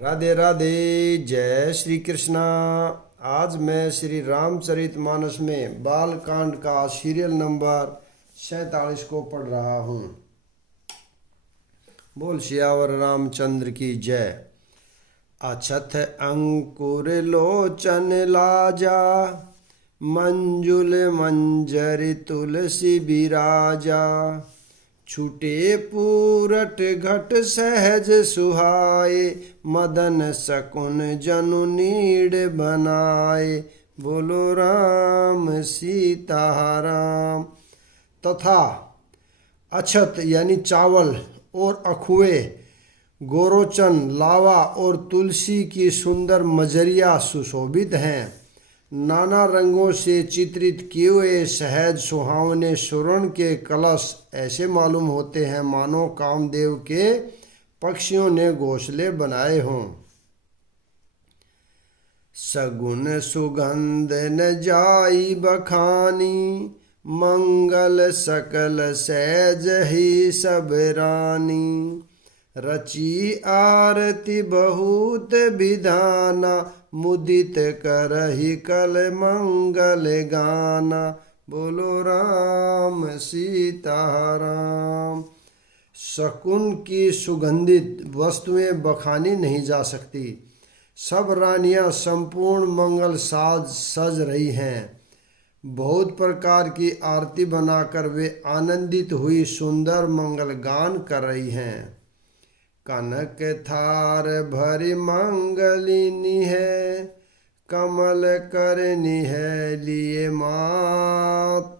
राधे राधे। जय श्री कृष्णा। आज मैं श्री रामचरितमानस में बाल कांड का सीरियल नंबर 47 को पढ़ रहा हूँ। बोल सियावर रामचंद्र की जय। अछथ अंकुर लोचन लाजा, मंजुल मंजरी तुलसी बिराजा। छूटे पूरट घट सहज सुहाए, मदन सकुन जनु नीड़ बनाए। बोलो राम सीता राम। तथा अछत यानी चावल और अखुए, गोरोचन लावा और तुलसी की सुंदर मजरिया सुशोभित हैं। नाना रंगों से चित्रित किए हुए सहज सुहावने स्वर्ण के कलश ऐसे मालूम होते हैं मानो कामदेव के पक्षियों ने घोंसले बनाए हों। सगुन सुगंध न जाई बखानी, मंगल सकल सहज ही सब रानी। रची आरती बहुत विधाना, मुदित करहि कल मंगल गाना। बोलो राम सीता राम। शकुन की सुगंधित वस्तुएं बखानी नहीं जा सकती। सब रानियां संपूर्ण मंगल साज सज रही हैं। बहुत प्रकार की आरती बनाकर वे आनंदित हुई सुंदर मंगल गान कर रही हैं। कनक थार भरी मंगलिनी है, कमल करनी है लिए मात।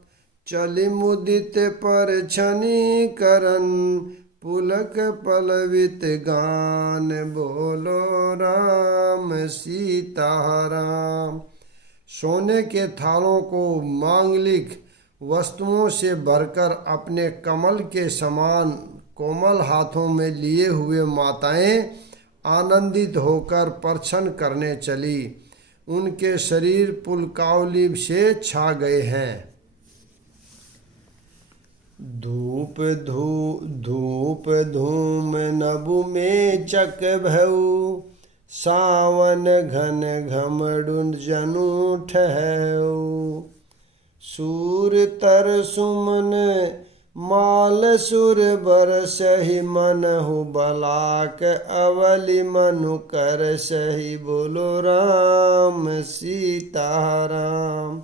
चली मुदित पर छनी करन, पुलक पलवित गान। बोलो राम सीता राम। सोने के थालों को मांगलिक वस्तुओं से भरकर अपने कमल के समान कोमल हाथों में लिए हुए माताएं आनंदित होकर परछन करने चली। उनके शरीर पुलकावली से छा गए हैं। धूप धूम नभु में चक भऊ, सावन घन घमडुन जनु ठहऊ। सूर तर सुमन माल सुर बरसहि, मनहु बलाक अवलि मनु कर सही। बोलो राम सीता राम।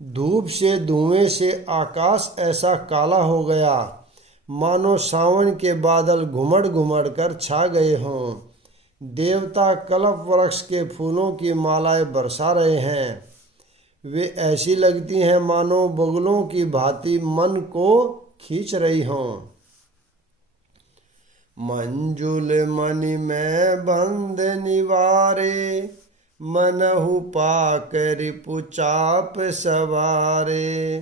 धूप से धुएं से आकाश ऐसा काला हो गया मानो सावन के बादल घुमड़ घुमड़ कर छा गए हों। देवता कल्प वृक्ष के फूलों की मालाएं बरसा रहे हैं। वे ऐसी लगती हैं मानो बगुलों की भांति मन को खींच रही हों। मंजुल मणि में बंद निवारे, मनहु पाक रिपु चाप सवारे।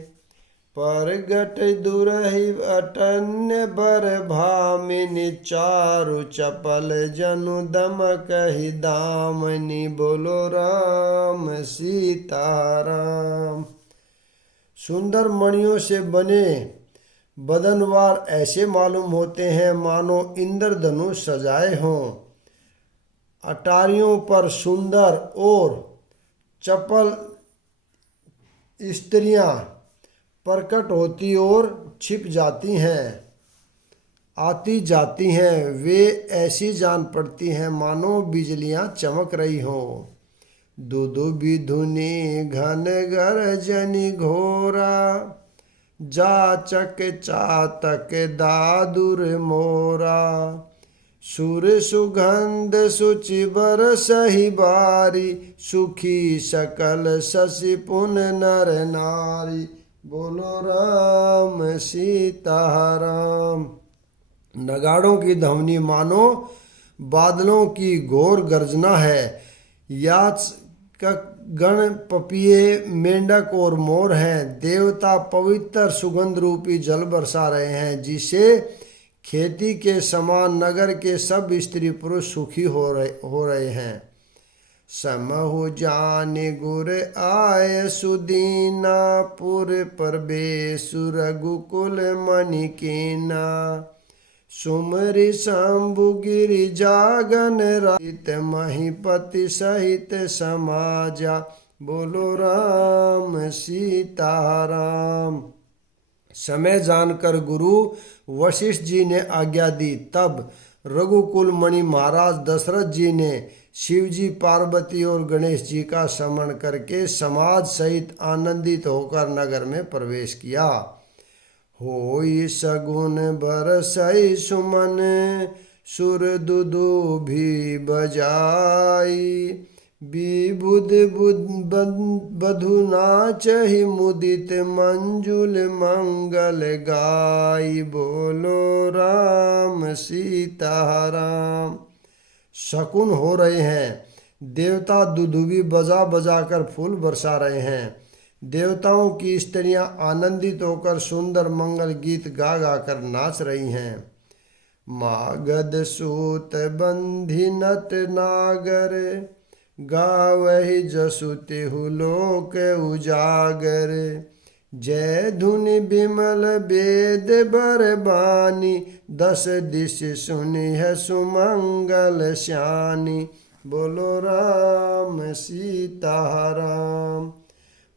परगट दुरहि अटन्य बर भामिनी, चारु चपल जनु दमकहि दामनी। बोलो राम सीता राम। सुंदर मणियों से बने बदनवार ऐसे मालूम होते हैं मानो इंद्रधनुष सजाए हों। अटारियों पर सुंदर और चपल स्त्रियां प्रकट होती और छिप जाती हैं, आती जाती हैं। वे ऐसी जान पड़ती हैं मानो बिजलियां चमक रही हों। दुदुभि धुनि घन गर्जनि घोरा, जाचक चातक दादुर मोरा। सुर सुगंध सुचि बरसहि बारी, सुखी सकल शशि पुन नर नारी। बोलो राम सीता राम। नगाड़ों की ध्वनि मानो बादलों की घोर गर्जना है। याचक गण पपिये, मेंढक और मोर हैं। देवता पवित्र सुगंध रूपी जल बरसा रहे हैं, जिसे खेती के समान नगर के सब स्त्री पुरुष सुखी हो रहे हैं। समहु जानि गुर आय सुदीना, पुर प्रवेशु रघुकुल मणि कीना। सुमरि शंभु गिरि जागन रहित महीपति सहित समाजा। बोलो राम सीताराम। समय जानकर गुरु वशिष्ठ जी ने आज्ञा दी। तब रघुकुल मणि महाराज दशरथ जी ने शिव जी, पार्वती और गणेश जी का स्मरण करके समाज सहित आनंदित होकर नगर में प्रवेश किया। होई सगुन बरसई सुमन, सुर दुदुभी बजाई। विबुध बधु नाचहि मुदित, मंजुल मंगल गाई। बोलो राम सीताराम। शकुन हो रहे हैं, देवता दुदुभी बजा बजा कर फूल बरसा रहे हैं। देवताओं की स्त्रियां आनंदित होकर सुंदर मंगल गीत गा गा कर नाच रही हैं। मागध सूत बंधी नट नागर, गावहि जसु तिहु लोक उजागर। जय धुनि बिमल वेद बरबानी, दस दिश सुनि है सुमंगल श्यानी। बोलो राम सीताराम।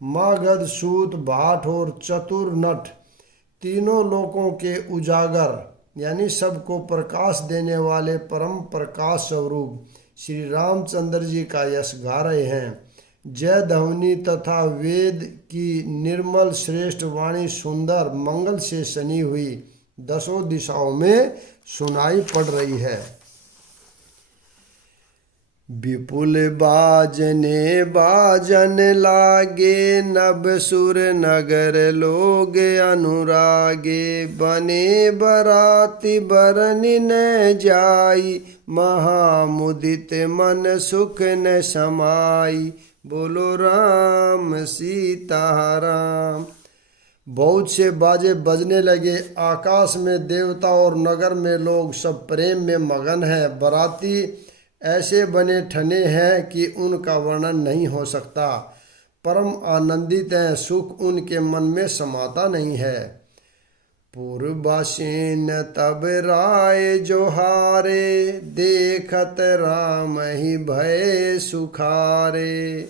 मागध, सूत, भाट और चतुर नट तीनों लोकों के उजागर यानी सबको प्रकाश देने वाले परम प्रकाश स्वरूप श्री रामचंद्र जी का यश गा रहे हैं। जय ध्वनि तथा वेद की निर्मल श्रेष्ठ वाणी सुंदर मंगल से सनी हुई दसों दिशाओं में सुनाई पड़ रही है। विपुल बाजने बाजन लागे, नभ सुर नगर लोग अनुरागे। बने बराती बरनि न जाई, महामुदित मन सुख न समाई। बोलो राम सीताराम। बहुत से बाजे बजने लगे। आकाश में देवता और नगर में लोग सब प्रेम में मगन हैं। बराती ऐसे बने ठने हैं कि उनका वर्णन नहीं हो सकता। परम आनंदित हैं, सुख उनके मन में समाता नहीं है। पूर्वासीन तब राय जोहारे, देखत राम ही भय सुखारे।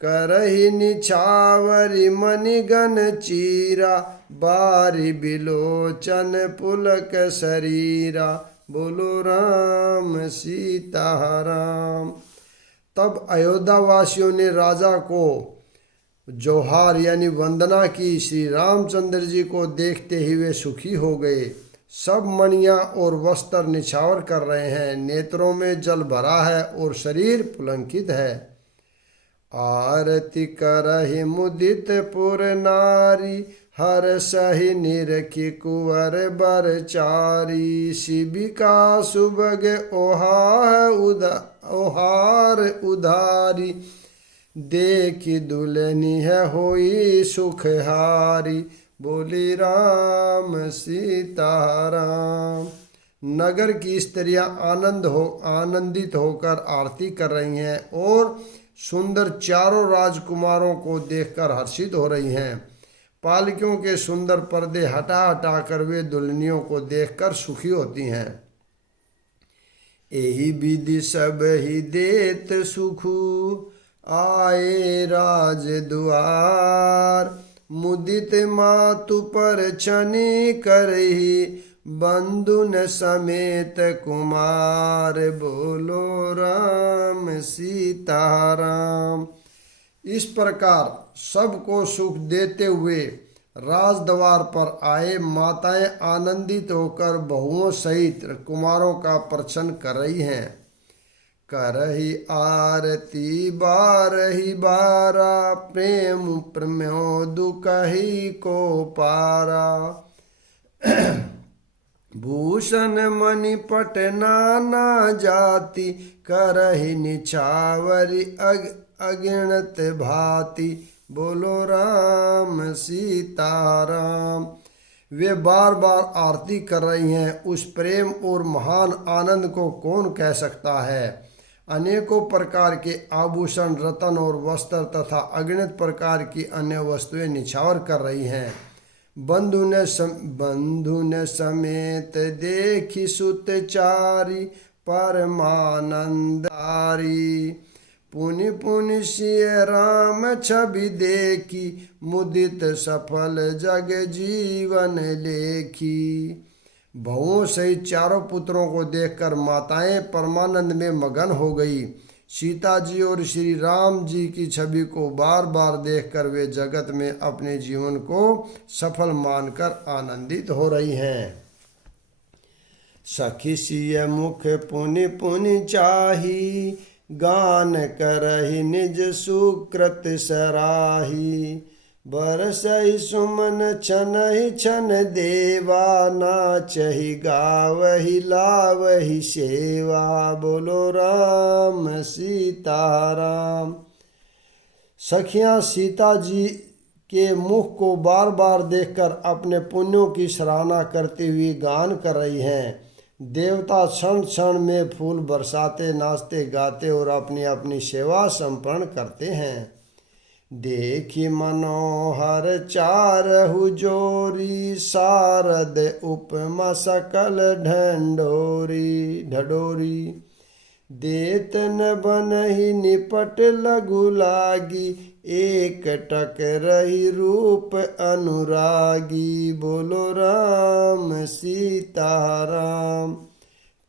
करहि निछावरि मणिगण चीरा, बारी बिलोचन पुलक शरीरा। बोलो राम सीताराम। तब अयोध्या वासियों ने राजा को जोहार यानी वंदना की। श्री रामचंद्र जी को देखते ही वे सुखी हो गए। सब मणियाँ और वस्त्र निछावर कर रहे हैं, नेत्रों में जल भरा है और शरीर पुलंकित है। आरती करहि मुदित पुर नारी, हर सही निरखी कुंवर बरचारी। शिविका सुबग ओहार उधारी, देखी दुल्हनी है होई सुखहारी। बोली राम सीताराम। नगर की स्त्रियां आनंदित होकर आरती कर रही हैं और सुंदर चारों राजकुमारों को देखकर हर्षित हो रही हैं। पालकियों के सुंदर पर्दे हटा हटा कर वे दुल्हनियों को देखकर सुखी होती हैं। एही विधि सब ही देत सुखु, आए राज दुआर। मुदित मातु पर छनि करही, बंधुन समेत कुमार। बोलो राम सीताराम। इस प्रकार सबको सुख देते हुए राजद्वार पर आए माताएं आनंदित होकर बहुओं सहित कुमारों का प्रदर्शन कर रही हैं। करही आरती बारही बारा, प्रेम प्रमोद कही को पारा। भूषण मणि पट नाना जाति, करही निछावरी अगिनत भांति। बोलो राम सीताराम। वे बार बार आरती कर रही हैं। उस प्रेम और महान आनंद को कौन कह सकता है। अनेकों प्रकार के आभूषण, रत्न और वस्त्र तथा अगणित प्रकार की अन्य वस्तुएं निछावर कर रही हैं। बंधु न समेत देखी सुत चारी परमानंदारी। पुनि पुनि सिय राम छवि देखी मुदित सफल जग जीवन लेखी। बहुओं सहित चारों पुत्रों को देखकर माताएं परमानंद में मगन हो गई। सीता जी और श्री राम जी की छवि को बार बार देखकर वे जगत में अपने जीवन को सफल मानकर आनंदित हो रही हैं। सखी सिय मुख पुनि पुनि चाही गान करहि निज सुकृत सराही। बरसहि सुमन छनहि छन देवा नाचहि गावहि लावहि सेवा। बोलो राम सीताराम। सखियां सीता जी के मुख को बार बार देखकर अपने पुण्यों की सराहना करती हुई गान कर रही हैं। देवता क्षण क्षण में फूल बरसाते नाचते गाते और अपनी अपनी सेवा संपन्न करते हैं। देखी मनोहर चारहु जोरी शारद उपमा सकल ढडोरी। देत न बनहि निपट लघु लागी एक टक रही रूप अनुरागी। बोलो राम सीताराम।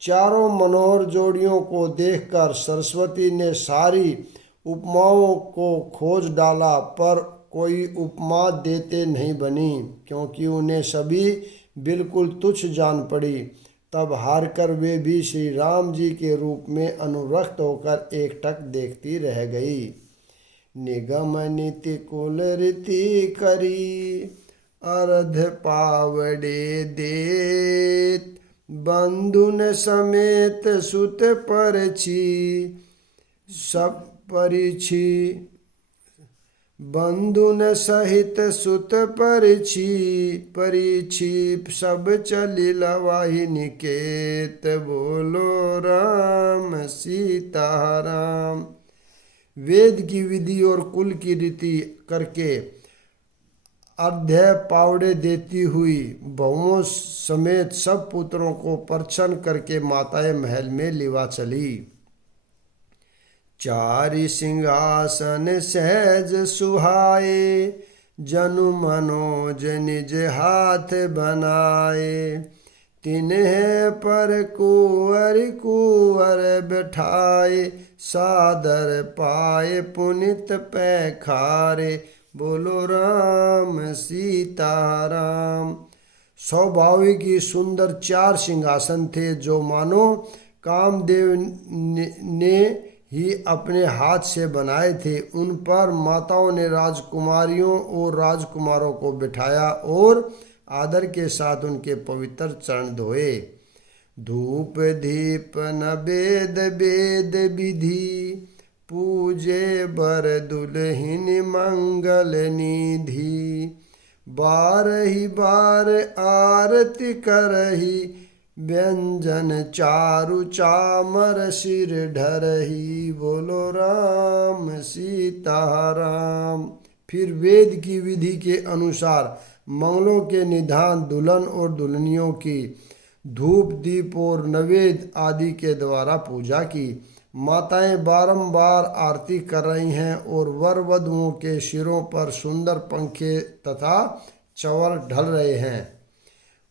चारों मनोहर जोड़ियों को देखकर सरस्वती ने सारी उपमाओं को खोज डाला पर कोई उपमा देते नहीं बनी, क्योंकि उन्हें सभी बिल्कुल तुच्छ जान पड़ी। तब हार कर वे भी श्री राम जी के रूप में अनुरक्त होकर एकटक देखती रह गई। निगम नीति कुल रीति करी अर्ध पावड़े देत। बंधुन समेत सुत परछी सब परिछी। बंधुन सहित सुत परिछी सब चली लवाही निकेत। बोलो राम सीताराम। वेद की विधि और कुल की रीति करके अर्ध्य पावड़े देती हुई बहुओं समेत सब पुत्रों को प्रसन्न करके माताएं महल में लिवा चली। चारि सिंहासन सहज सुहाए जनु मनोज निज हाथ बनाए। तिन्हें पर कुंवर बैठाए सादर पाए पुनित पैखारे। बोलो राम सीताराम। सौभावी की सुंदर 4 सिंहासन थे जो मानो कामदेव ने ही अपने हाथ से बनाए थे। उन पर माताओं ने राजकुमारियों और राजकुमारों को बिठाया और आदर के साथ उनके पवित्र चरण धोए। धूप दीप नवेद वेद विधि पूजे बर दुल्हिन मंगल निधि। बारही बार आरती करही व्यंजन चारु चामर सिर ढरही। बोलो राम सीताराम। फिर वेद की विधि के अनुसार मंगलों के निधान दुल्हन और दुल्हनियों की धूप दीप और नवेद आदि के द्वारा पूजा की। माताएं बारंबार आरती कर रही हैं और वर वधुओं के सिरों पर सुंदर पंखे तथा चंवर ढल रहे हैं।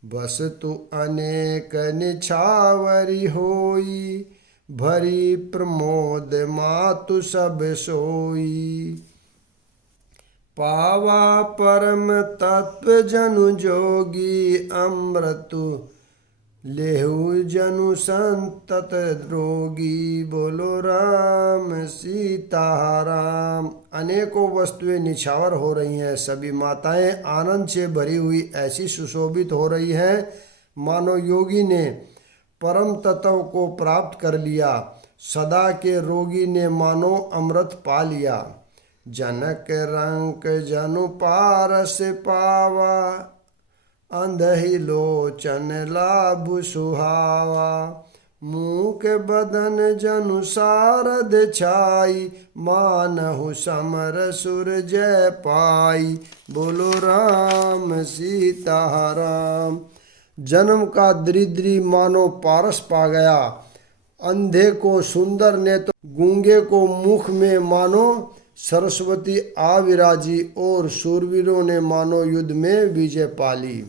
बस तु अनेक निछावरी होई भरी प्रमोद मातु सब सोई। पावा परम तत्व जनु जोगी अमृतु लेहु जनु संतत रोगी। बोलो राम सीताराम। अनेकों वस्तुएं निछावर हो रही हैं। सभी माताएं आनंद से भरी हुई ऐसी सुशोभित हो रही हैं मानो योगी ने परम तत्व को प्राप्त कर लिया। सदा के रोगी ने मानो अमृत पा लिया। जनक रंक जनु पारस पावा अंधहि लोचन लाभ सुहावा। मूक बदन जनु सारद छाई, मानहु समर सुर जय पाई। बोलो राम सीता राम। जन्म का दरिद्री मानो पारस पा गया, अंधे को सुंदर ने तो गूंगे को मुख में मानो सरस्वती आ विराजी, और शूरवीरों ने मानो युद्ध में विजय पाली।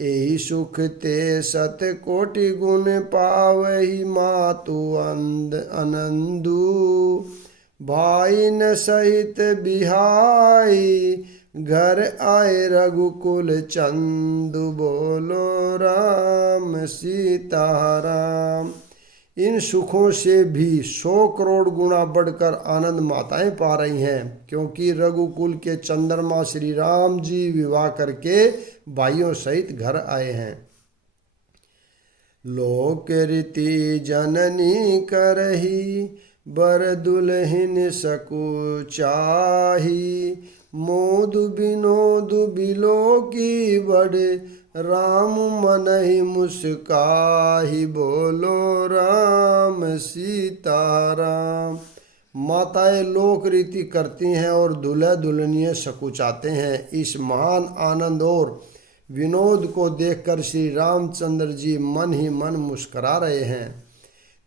एहि सुख ते सत कोटि गुण पावहि, मातु आनंदु भाई न सहित बिहाई, घर आए रघुकुल चंदु। बोलो राम सीता राम। इन सुखों से भी 100 करोड़ गुना बढ़कर आनंद माताएं पा रही हैं, क्योंकि रघुकुल के चंद्रमा श्री राम जी विवाह करके भाइयों सहित घर आए हैं। लोक रीति जननी करही, बर दुल्हन सकु चाही, मोद विनोद बिलो की बड़े, राम मनहि मुस्काही। बोलो राम सीता राम। माताएं लोक रीति करती हैं और दूल्हा दुल्हनियाँ सकुचाते हैं। इस महान आनंद और विनोद को देखकर श्री रामचंद्र जी मन ही मन मुस्करा रहे हैं।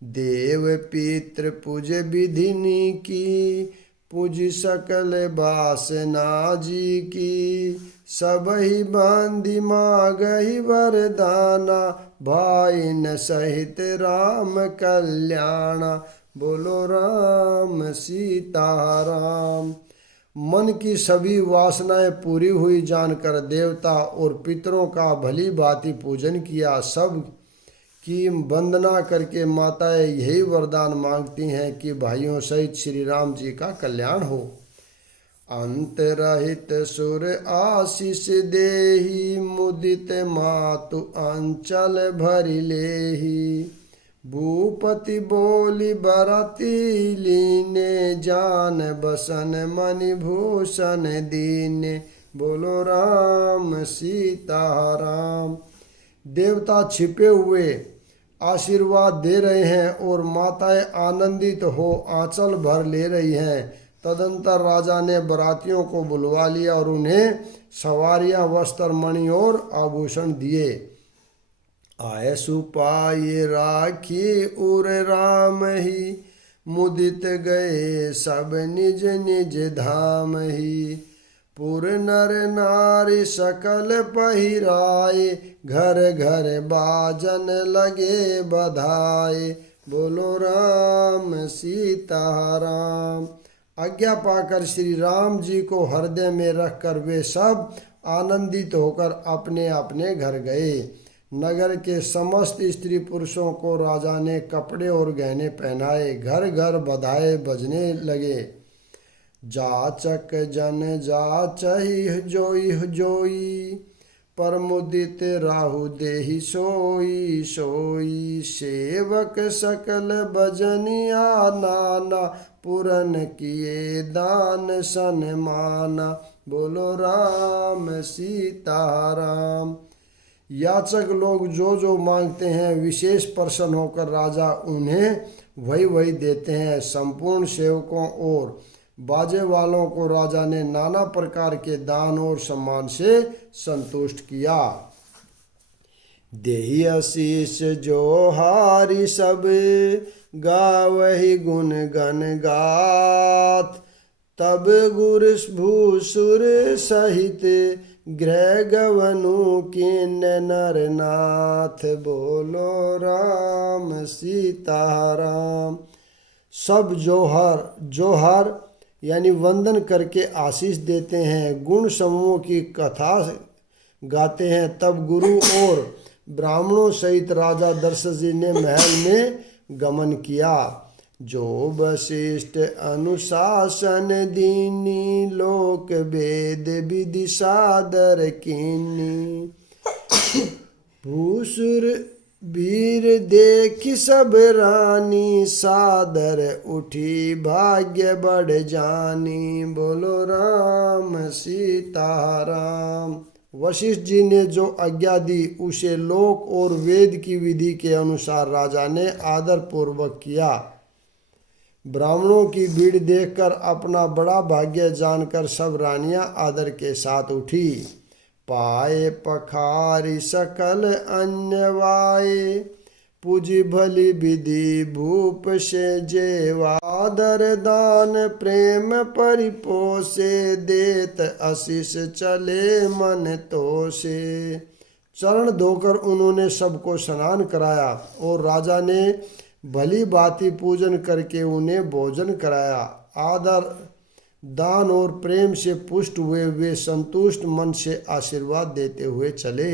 देव पितृ पूज विधिनी की, पूज सकल बासना जी की, सबहि बांधि मागहि वरदाना, भाई न सहित राम कल्याणा। बोलो राम सीता राम। मन की सभी वासनाएं पूरी हुई जानकर देवता और पितरों का भली भांति पूजन किया। सब की वंदना करके माताएं यही वरदान मांगती हैं कि भाइयों सहित श्री राम जी का कल्याण हो। अंत रहित सुर आशीष देहि, मुदित मातु अंचल भरि लेहि, भूपति बोली बरती लीने, जान बसन मणि भूषण दीने। बोलो राम सीता राम। देवता छिपे हुए आशीर्वाद दे रहे हैं और माताएं आनंदित हो आंचल भर ले रही हैं। तदंतर राजा ने बरातियों को बुलवा लिया और उन्हें सवारियां, वस्त्र, मणि और आभूषण दिए। आय सुपाये राखी उर राम ही, मुदित गए सब निज निज धाम ही, पुर नर नारी सकल पहिराए, घर घर बाजन लगे बधाए। बोलो राम सीता राम। आज्ञा पाकर श्री राम जी को हृदय में रखकर वे सब आनंदित होकर अपने अपने घर गए। नगर के समस्त स्त्री पुरुषों को राजा ने कपड़े और गहने पहनाए। घर घर बधाई बजने लगे। जाचक जन जाचहि जोई जोई, परमुदित राहु देहि सोई सोई, सेवक सकल बजनिया नाना, पुरन किए दान सनमाना। बोलो राम सीता राम। याचक लोग जो जो मांगते हैं विशेष प्रसन्न होकर राजा उन्हें वही वही देते हैं। संपूर्ण सेवकों और बाजे वालों को राजा ने नाना प्रकार के दान और सम्मान से संतुष्ट किया। देहि आशीष जो हारि सब, गावहि गुण गण गात, तब गुर भूसुर सहित, गृह गवनु किन नरनाथ। बोलो राम सीता राम। सब जोहर यानी वंदन करके आशीष देते हैं, गुण समूहों की कथा गाते हैं। तब गुरु और ब्राह्मणों सहित राजा दशरथ जी ने महल में गमन किया। जो वशिष्ठ अनुशासन दीनी, लोक वेद विधि सादर कीनी, भूसुर वीर देखि सब रानी, सादर उठी भाग्य बढ़ जानी। बोलो राम सीता राम। वशिष्ठ जी ने जो आज्ञा दी उसे लोक और वेद की विधि के अनुसार राजा ने आदर पूर्वक किया। ब्राह्मणों की भीड़ देखकर अपना बड़ा भाग्य जानकर सब रानियां आदर के साथ उठी। पाए पखारी सकल अन्यवाए, पूजी भली विधि भूप से जेवा। आदर दान प्रेम परिपोषे, देत आशीष चले मन तोषे। चरण धोकर उन्होंने सबको स्नान कराया और राजा ने भली भांति पूजन करके उन्हें भोजन कराया। आदर दान और प्रेम से पुष्ट हुए वे संतुष्ट मन से आशीर्वाद देते हुए चले।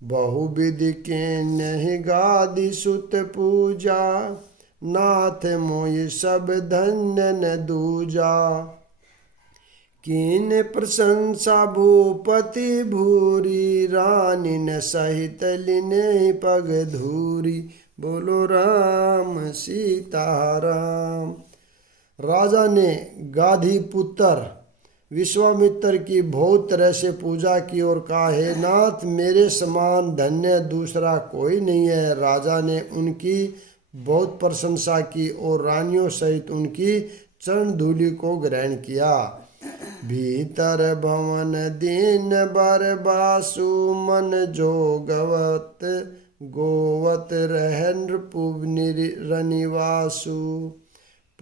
बहुविधि के नहीं गादि सुत पूजा, नाथ मोहि सब धन्य न दूजा। कीन प्रशंसा भूपति भूरी, रानी न सहित लिने पग धूरी। बोलो राम सीताराम। राजा ने गाधी पुत्र विश्वामित्र की बहुत तरह से पूजा की और कहा, हे नाथ, मेरे समान धन्य दूसरा कोई नहीं है। राजा ने उनकी बहुत प्रशंसा की और रानियों सहित उनकी चरण धूलि को ग्रहण किया। भीतर भवन दीन बर बासु, मन जोगवत गोवत रहन रनिवासु।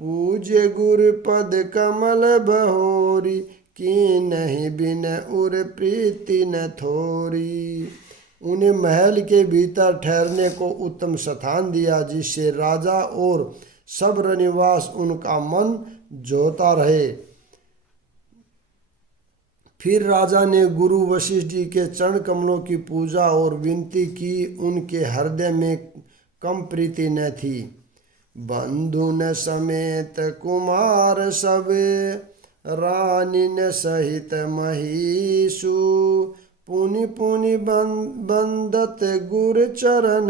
पूज्य गुरु पद कमल बहोरी, की नहीं बिन उर प्रीति न थोरी। उन्हें महल के भीतर ठहरने को उत्तम स्थान दिया, जिससे राजा और सब रनिवास उनका मन जोता रहे। फिर राजा ने गुरु वशिष्ठ जी के चरण कमलों की पूजा और विनती की। उनके हृदय में कम प्रीति न थी। बंधु न समेत कुमार सबे, रानी न सहित महिषु। पुनि पुनि बंदत गुर चरण,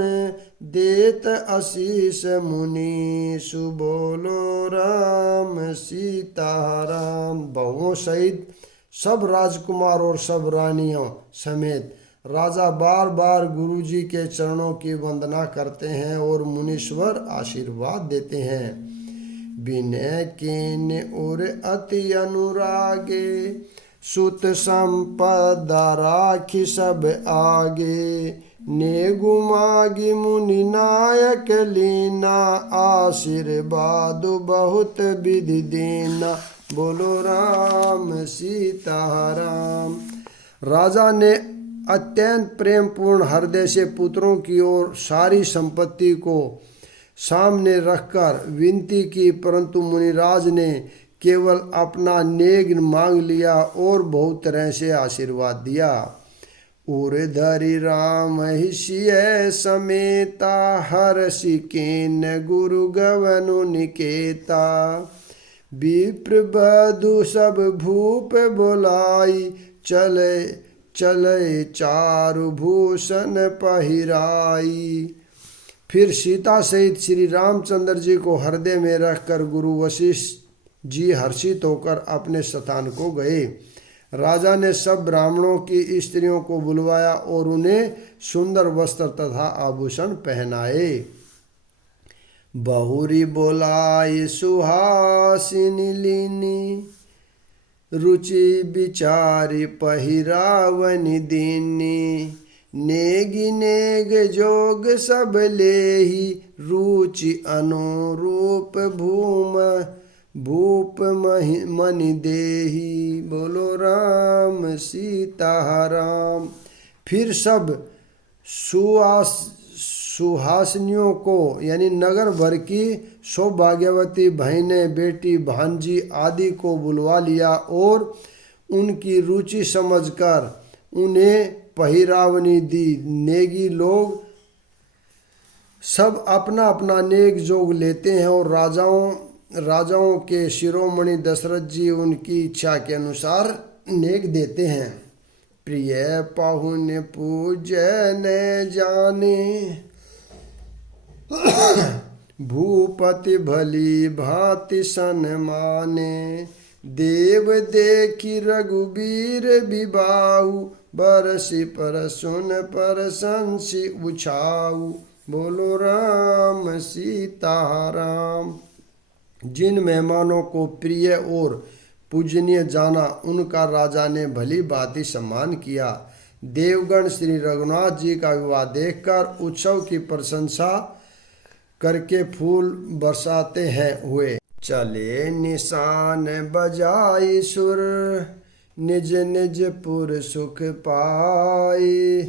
देत आशीष मुनीषु। बोलो राम सीताराम। बहुओं सहित सब राजकुमार और सब रानियों समेत राजा बार बार गुरु जी के चरणों की वंदना करते हैं और मुनीश्वर आशीर्वाद देते हैं। विनय कीन उर अति अनुरागे, सुत संपदा राखी सब आगे। नेगु मागी मुनि नायक लीना, आशीर्वाद बहुत विधि दीना। बोलो राम सीताराम। राजा ने अत्यंत प्रेम पूर्ण हृदय से पुत्रों की ओर सारी संपत्ति को सामने रखकर विनती की, परंतु मुनिराज ने केवल अपना नेग मांग लिया और बहुत तरह से आशीर्वाद दिया। उर्धरि राम हिष्य समेता, हर्षि कीन गुरु गवनु निकेता। विप्र बधु सब भूप बोलाई, चले चले चारु भूषण पहिराई। फिर सीता सहित श्री रामचंद्र जी को हृदय में रखकर गुरु वशिष्ठ जी हर्षित होकर अपने स्थान को गए। राजा ने सब ब्राह्मणों की स्त्रियों को बुलवाया और उन्हें सुंदर वस्त्र तथा आभूषण पहनाए। बहुरी बोलाई सुहासिनी लीनी, रुचि विचारी पहिरावनि दीनी। नेगी नेग जोग सब लेही, रुचि अनुरूप भूप मनि देही। बोलो राम सीताराम। फिर सब सुहासिनियों को यानी नगर भर की सौभाग्यवती बहनें, बेटी, भांजी आदि को बुलवा लिया और उनकी रुचि समझकर उन्हें पहिरावनी दी। नेगी लोग सब अपना अपना नेक जोग लेते हैं और राजाओं के शिरोमणि दशरथ जी उनकी इच्छा के अनुसार नेक देते हैं। प्रिय पाहुन पूज्य न जाने, भूपति भली भांति सन्माने। देव देखी रघुबीर विबाहु, बरसी पर सुन पर संसी उछाऊ। बोलो राम सीता राम। जिन मेहमानों को प्रिय और पूजनीय जाना, उनका राजा ने भली भांति सम्मान किया। देवगण श्री रघुनाथ जी का विवाह देखकर उत्सव की प्रशंसा करके फूल बरसाते हैं हुए। चले निशान बजाई सुर, निज निज पुर सुख पाई।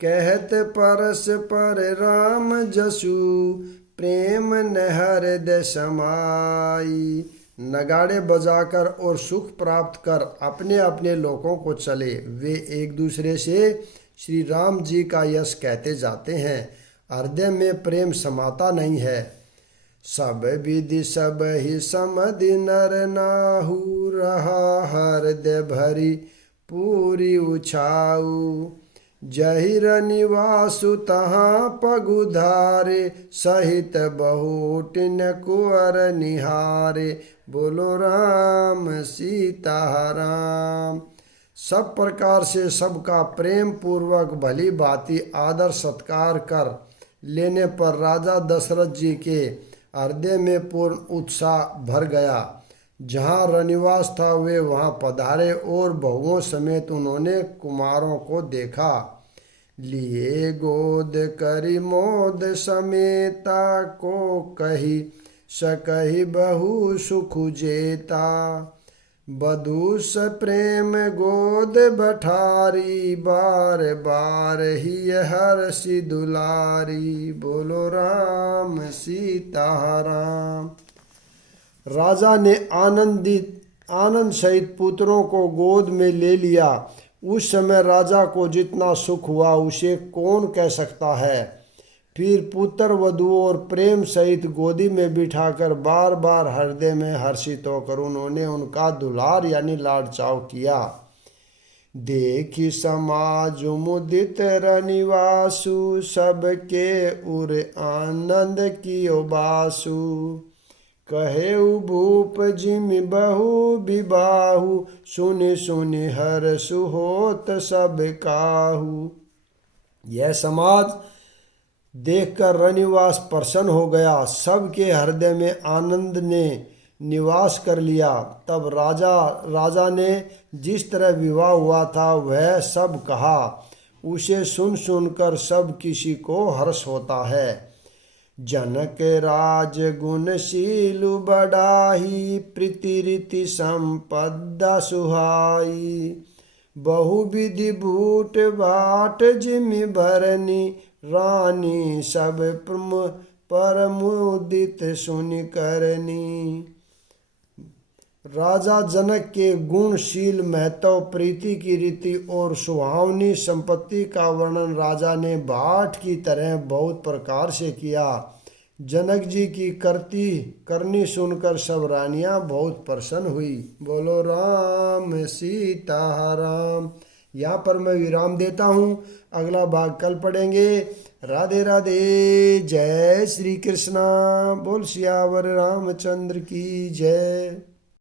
कहत परस पर राम जसु, प्रेम न हृदय समाई। नगाड़े बजाकर और सुख प्राप्त कर अपने अपने लोकों को चले। वे एक दूसरे से श्री राम जी का यश कहते जाते हैं। हृदय में प्रेम समाता नहीं है। सब विधि सब ही समधि नर नाहु, रहा हृदय भरी पूरी उछाऊ। जहिर निवासु तहाँ पगुधारे, सहित बहुटिन कुंवर निहारे। बोलो राम सीता राम। सब प्रकार से सबका प्रेम पूर्वक भली भांति आदर सत्कार कर लेने पर राजा दशरथ जी के हृदय में पूर्ण उत्साह भर गया। जहाँ रनिवास था वे वहाँ पधारे और बहुओं समेत उन्होंने कुमारों को देखा। लिए गोद करी मोद समेता, को कही सकही बहु सुख जेता। बधू स प्रेम गोद बठारी, बार बार ही हर्षि दुलारी। बोलो राम सीता राम। राजा ने आनंद सहित पुत्रों को गोद में ले लिया। उस समय राजा को जितना सुख हुआ उसे कौन कह सकता है। फिर पुत्र वधु और प्रेम सहित गोदी में बिठाकर बार बार हृदय में हर्षित होकर उन्होंने उनका दुलार यानी लाड चाव किया। देखी समाज मुदित रनिवासु, सबके उर आनंद कियो बासु। कहे भूप जिमि बहु विबाहु, सुनि सुनि हर्षु होत सब काहू। यह समाज देखकर रनिवास प्रसन्न हो गया। सबके हृदय में आनंद ने निवास कर लिया। तब राजा ने जिस तरह विवाह हुआ था वह सब कहा। उसे सुन सुनकर सब किसी को हर्ष होता है। जनक राज गुणशीलु बढ़ाही, प्रीति रीति संपदा सुहाई। बहुविधि बूट बाट जिमि भरनी, रानी सब परमुदित सुनि करनी। राजा जनक के गुणशील महत्व, प्रीति की रीति और सुहावनी संपत्ति का वर्णन राजा ने भाट की तरह बहुत प्रकार से किया। जनक जी की करनी सुनकर सब रानियां बहुत प्रसन्न हुई। बोलो राम सीता राम। यहाँ पर मैं विराम देता हूँ। अगला भाग कल पढ़ेंगे। राधे राधे। जय श्री कृष्णा। बोल सियावर रामचंद्र की जय।